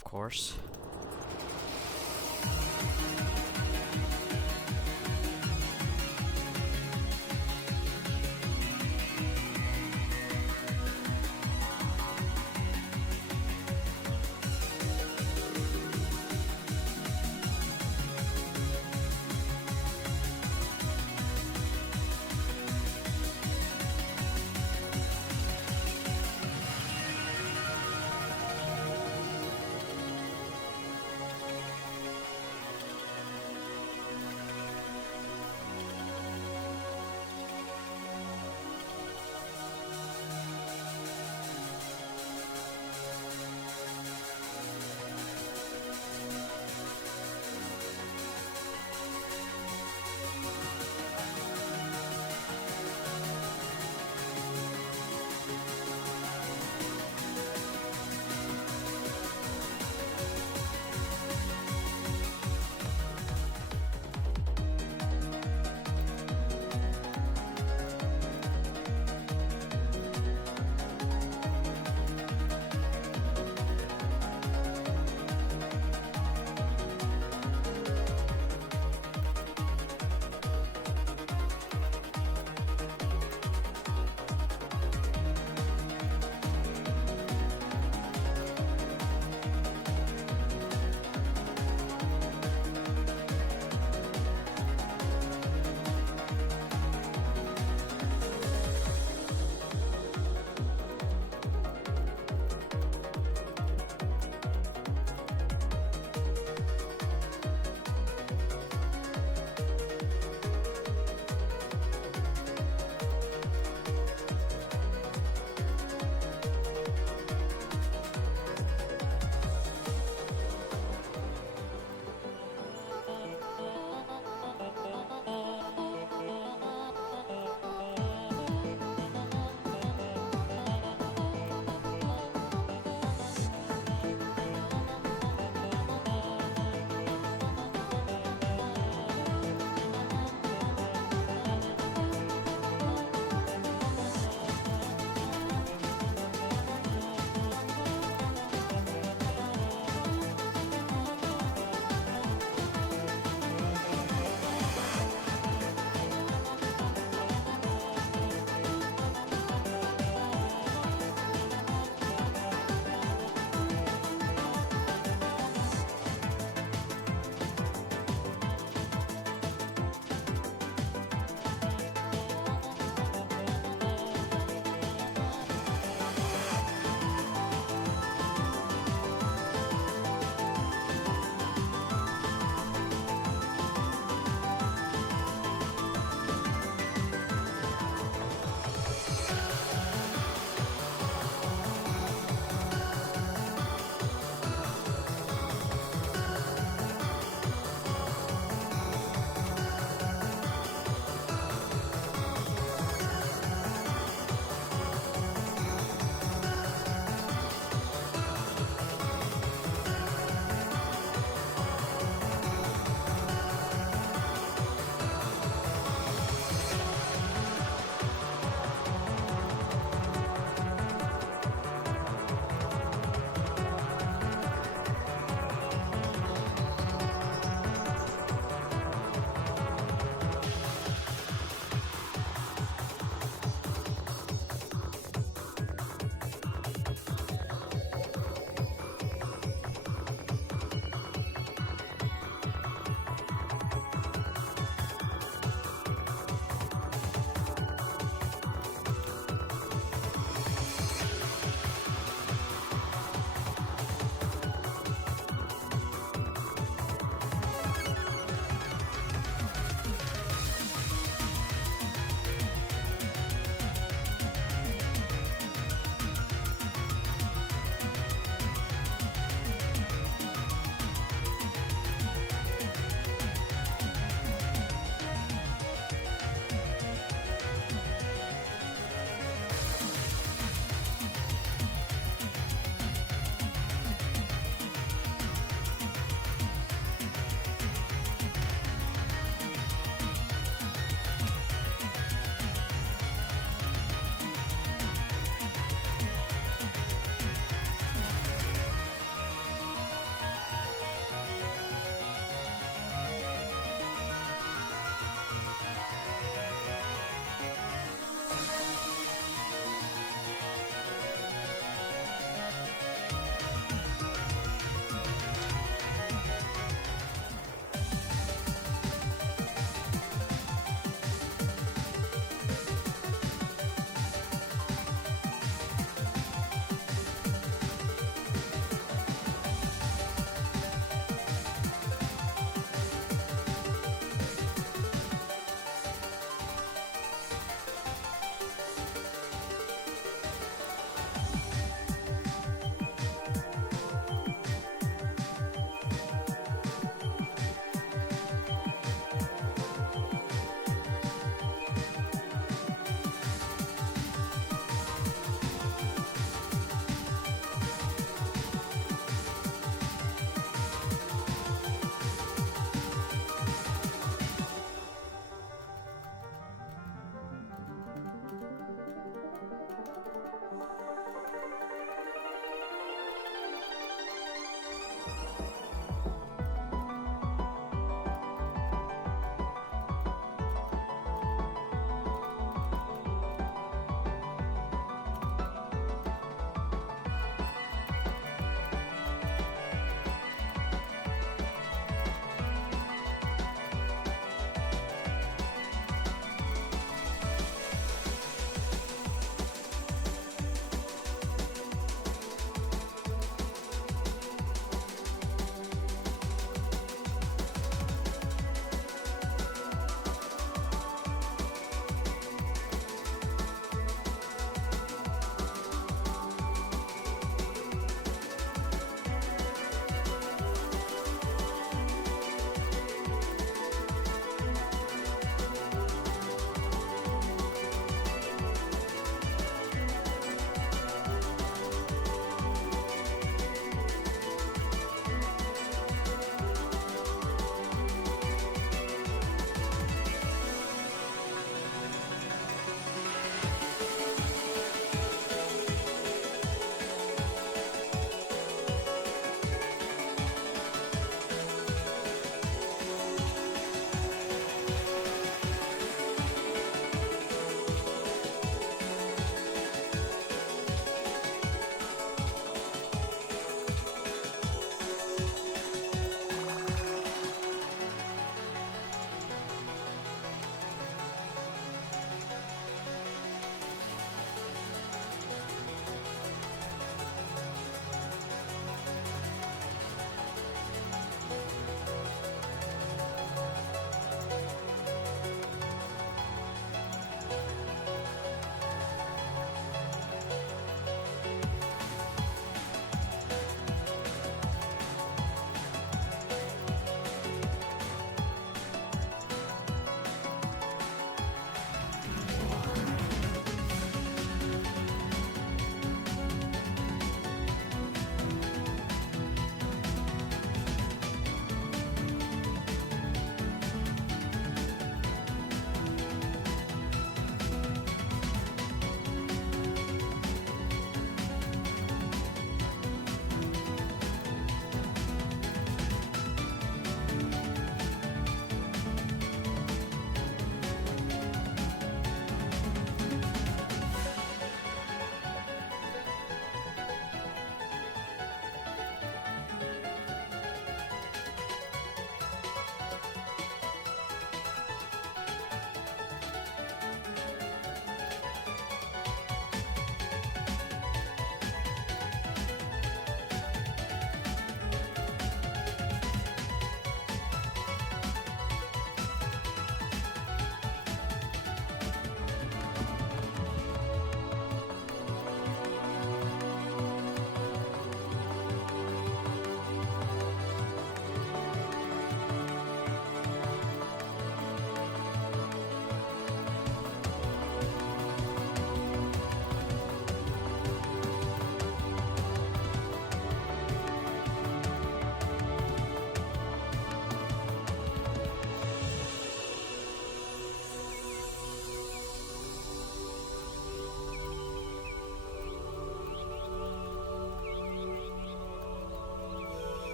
of course.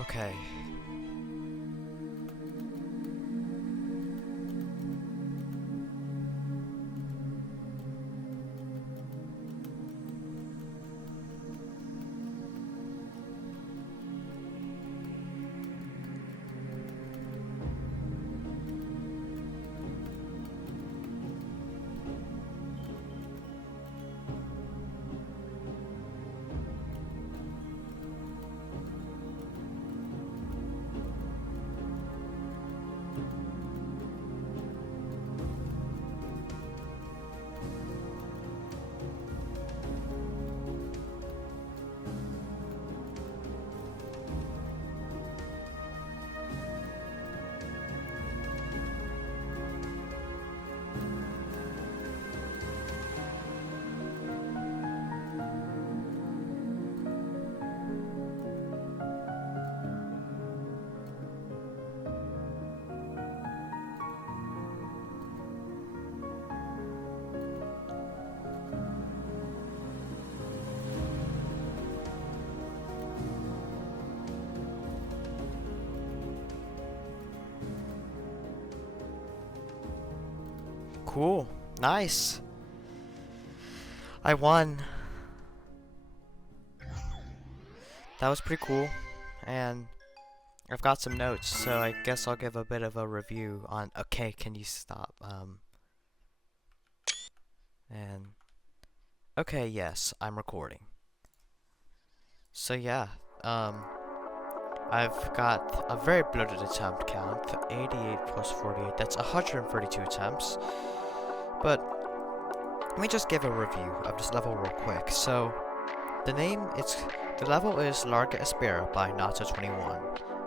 Okay. Cool. Nice. I won. That was pretty cool. And I've got some notes, so I guess I'll give a bit of a review on. Okay, can you stop? And okay, yes, I'm recording. So yeah, I've got a very bloated attempt count, 88 plus 48. That's 132 attempts. But let me just give a review of this level real quick. So the level is Larga Espera by Nato21,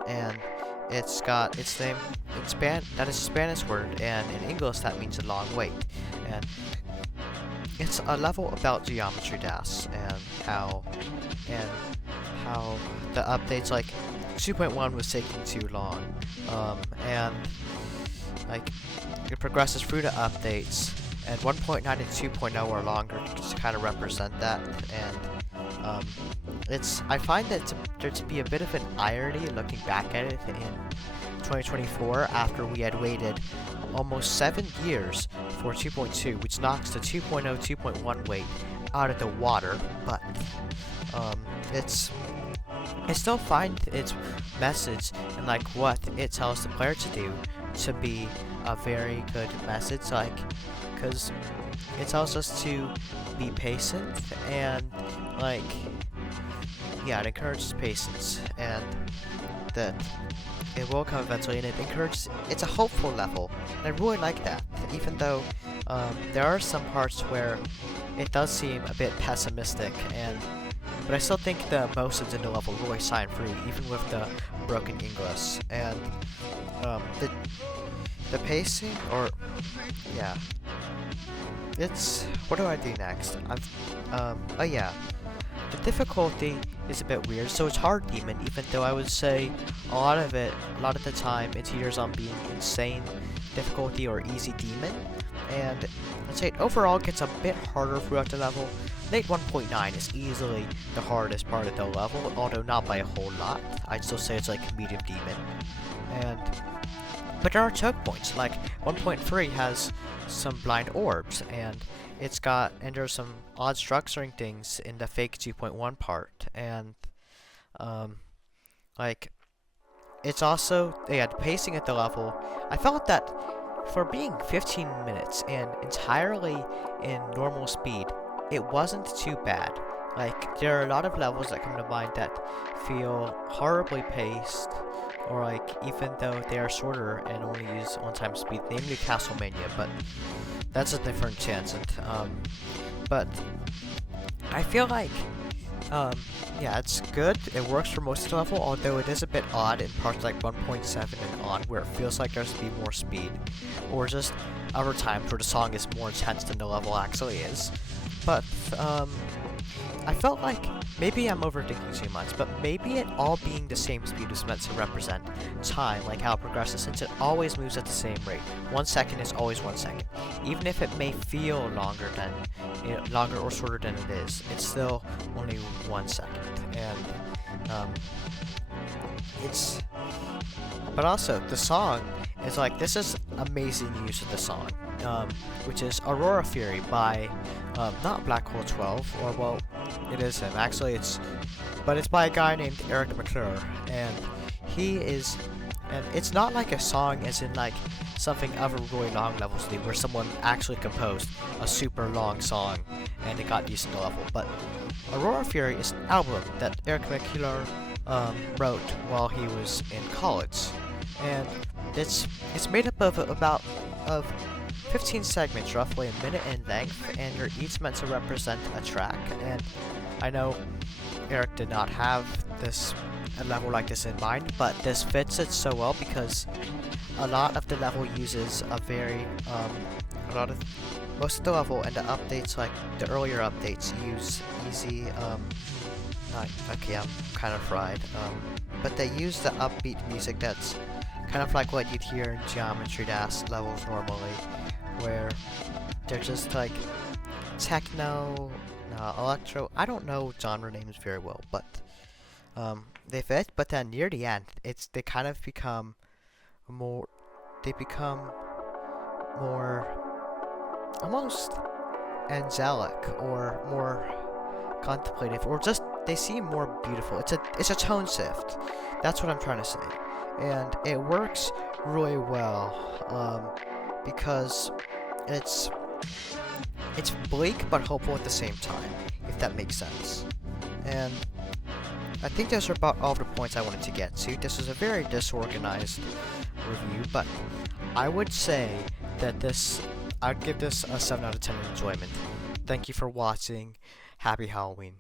and it's got its name that is a Spanish word, and in English that means a long wait. And it's a level about geometry dash and how the updates, like 2.1 was taking too long, and like it progresses through the updates, and 1.9 and 2.0 are longer to kind of represent that. And I find that there to be a bit of an irony looking back at it in 2024, after we had waited almost 7 years for 2.2, which knocks the 2.0 2.1 wait out of the water. But I still find its message and like what it tells the player to do to be a very good message, like, because it tells us to be patient, and like, yeah, it encourages patience, and that it will come eventually, and it's a hopeful level, and I really like that, even though there are some parts where it does seem a bit pessimistic, but I still think the emotions in the level really shine through, even with the broken English. And the pacing, or yeah, it's, what do I do next? Oh yeah, the difficulty is a bit weird. So it's hard demon, even though I would say a lot of the time it teeters on being insane difficulty or easy demon, and I'd say it overall gets a bit harder throughout the level. Late 1.9 is easily the hardest part of the level, although not by a whole lot. I'd still say it's like medium demon. But there are choke points, like 1.3 has some blind orbs, and there's some odd structuring things in the fake 2.1 part, and like, it's also, yeah, the pacing at the level, I felt that for being 15 minutes and entirely in normal speed, it wasn't too bad. Like, there are a lot of levels that come to mind that feel horribly paced, or like, even though they are shorter and only use 1 time speed, namely Castlevania, but that's a different chance. And but I feel like yeah, it's good. It works for most of the level, although it is a bit odd in parts like 1.7 and on, where it feels like there's to be more speed, or just other times where the song is more intense than the level actually is. But I felt like maybe I'm overthinking too much, but maybe it all being the same speed is meant to represent time, like how it progresses, since it always moves at the same rate. 1 second is always 1 second. Even if it may feel longer or shorter than it is, it's still only 1 second. And it's but also the song is like this is amazing use of the song, which is Aurora Fury by not Black Hole 12, or well, it is him actually. It's by a guy named Eric McClure, and he is, and it's not like a song as in like something of a really long level sleeve where someone actually composed a super long song and it got decent level, but Aurora Fury is an album that Eric McClure wrote while he was in college, and it's made up of of 15 segments, roughly a minute in length, and you're each meant to represent a track. And I know Eric did not have a level like this in mind, but this fits it so well because a lot of the level uses most of the level and the updates, like the earlier updates, use easy okay, I'm kind of fried, but they use the upbeat music that's kind of like what you'd hear in Geometry Dash levels normally, where they're just like techno, electro. I don't know genre names very well, but they fit. But then near the end, they kind of become more. They become more almost angelic or more contemplative, or just they seem more beautiful. It's a tone shift. That's what I'm trying to say, and it works really well because it's bleak but hopeful at the same time, if that makes sense. And I think those are about all the points I wanted to get to. This is a very disorganized review, but I would say that I'd give this a 7 out of 10 in enjoyment. Thank you for watching. Happy Halloween.